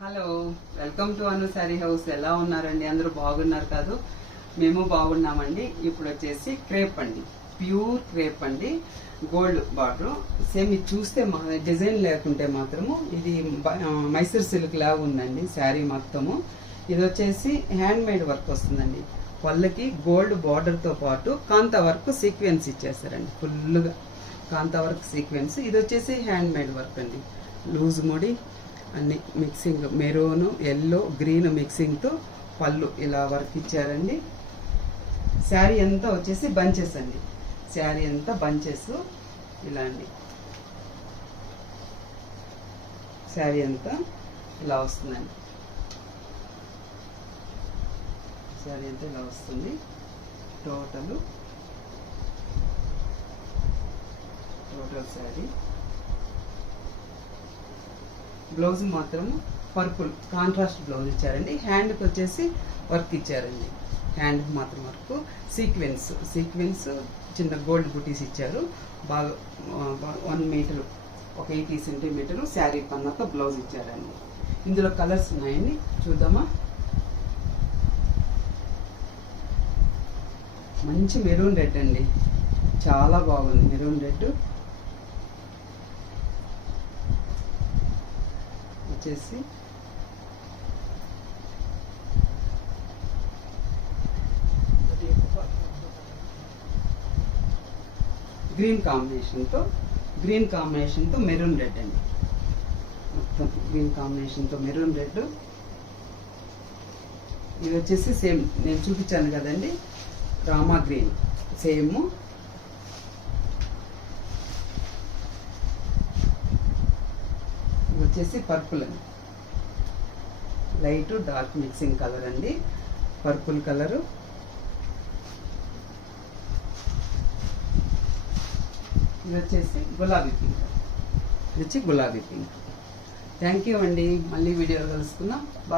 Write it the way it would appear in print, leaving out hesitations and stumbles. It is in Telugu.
Hello, welcome to Anu sorry house. ఎలా ఉన్నారండి? అందరూ బాగున్నారు కాదు? మేము బాగున్నామండి. ఇప్పుడు వచ్చేసి క్రేప్ అండి, ప్యూర్ క్రేప్ అండి, గోల్డ్ బార్డర్. సేమ్ ఇది చూస్తే డిజైన్ లేకుంటే మాత్రము ఇది మైసూర్ సిల్క్ లాగా ఉందండి శారీ మొత్తము. ఇది వచ్చేసి హ్యాండ్ మేడ్ వర్క్ వస్తుందండి. వాళ్ళకి గోల్డ్ బార్డర్తో పాటు కాంతా వర్క్ సీక్వెన్స్ ఇచ్చేస్తారండి, ఫుల్గా కాంతా వర్క్ సీక్వెన్స్. ఇది వచ్చేసి హ్యాండ్ మేడ్ వర్క్ అండి, లూజ్ ముడి అన్ని మిక్సింగ్, మెరూన్, ఎల్లో, గ్రీన్ మిక్సింగ్తో పళ్ళు ఇలా వర్క్ ఇచ్చారండి. శారీ అంతా వచ్చేసి బంచెస్ అండి, శారీ అంతా బంచెస్ ఇలా అండి. శారీ అంతా ఇలా వస్తుందండి, శారీ అంతా ఇలా వస్తుంది. టోటల్ శారీ. బ్లౌజ్ మాత్రం పర్పుల్ కాంట్రాస్ట్ బ్లౌజ్ ఇచ్చారండి. హ్యాండ్కి వచ్చేసి వర్క్ ఇచ్చారండి, హ్యాండ్కి మాత్రం వర్క్ సీక్వెన్స్ చిన్న గోల్డ్ బుటీస్ ఇచ్చారు. బాగా 1 మీటర్, ఒక 80 సెంటీమీటర్ శారీ పన్నాక బ్లౌజ్ ఇచ్చారండి. ఇందులో కలర్స్ ఉన్నాయండి, చూద్దామా. మంచి మెరూన్ రెడ్ అండి, చాలా బాగుంది మెరూన్ రెడ్. వచ్చేసి గ్రీన్ కాంబినేషన్తో మెరూన్ రెడ్ అండి, మొత్తం గ్రీన్ కాంబినేషన్తో మెరూన్ రెడ్. ఇది వచ్చేసి సేమ్ నేను చూపించాను కదండి, రామా గ్రీన్ సేమ్. వచ్చేసి పర్పుల్ అండి, లైట్ డార్క్ మిక్సింగ్ కలర్ అండి, పర్పుల్ కలరు. ఇది వచ్చేసి గులాబీ పింక్, ఇది వచ్చి గులాబీ పింక్. థ్యాంక్ యూ అండి, మళ్ళీ వీడియోలో కలుసుకుందాం. బాయ్.